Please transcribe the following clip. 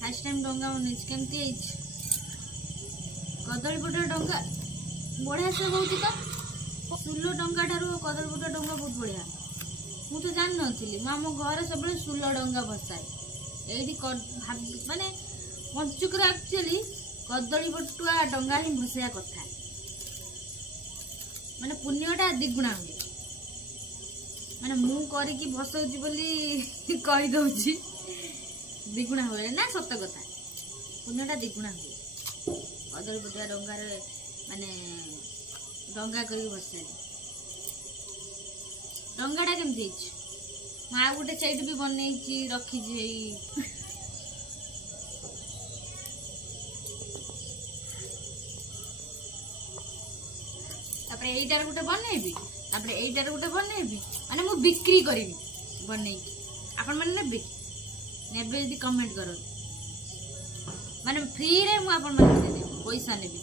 First time डंगा बन केमती कदली पटा डंगा बढ़िया से हो सुल डंगा ठारू कदली पटा डंगा बहुत बढ़िया मुझे जान नी आम घर सब सुल डंगा भसाए ये माने पंचुक एक्चुअली कदली पटुआ डंगा ही भसैया कथा माने पुण्यटा दिगुणा हुए माने मु करिकी भसौची बोली कहि दउची दिगुणा हुए ना सत्य कथा पुण्यटा दिगुणा हुए कदली पटुआ डंगा रे माने डंगा करिकी भसैया डंगाटा केमती माँ गोटे साइड भी बनई रखी एटार गोटे बनईबी एटार गोटे बनईबी माने मु बिक्री करी बनई आपण माने नेबे यदि कमेंट करो माने फ्री रे मु आपण माने पैसा नेबी।